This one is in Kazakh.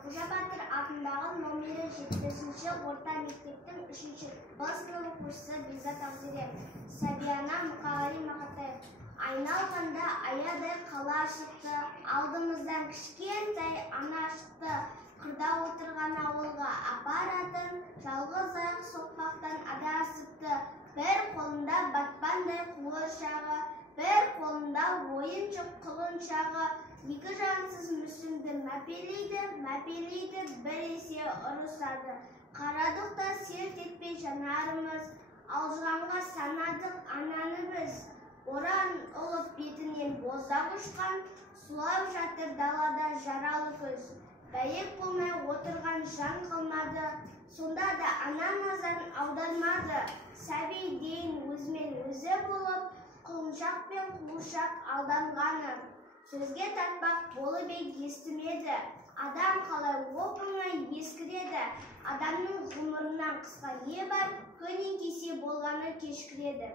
Қожа Батыр атындағы номері 75-ші орта мектептің 3-ші сынып оқушысы Бекзат Ақзере. Сәбияна Мұқағали Мақатаев. Айналғанда аядай қала шықты, алдымыздан кішкентай ана шықты. Қырда отырған ауылға апаратын, жалғыз аяқ соқпақтан адасыпты. Бір қолында батпандай қуыршағы, бір қолында ойыншық құлыншағы. Екі жансыз мүсінді мәпелейді, бір есе ұрысады. Қарадық та селт етпей жанарымыз, алжығанға санадық ананы біз. Боран ұлып бетінен боздақ ұшқан, сұлап жатыр далада жаралы көз. Бәйек болмай отырған жан қалмады, сонда да ана назарын аудармады. Сәби дейін өзімен өзі болып, құлыншақ пен қуыршақ алданғаны. Сөзге тартпақ болып естімеді, адам қалай оп-оңай ескіреді. Адамның ғұмырынан қысқа не бар, күн еңкейсе болғаны кешкіреді.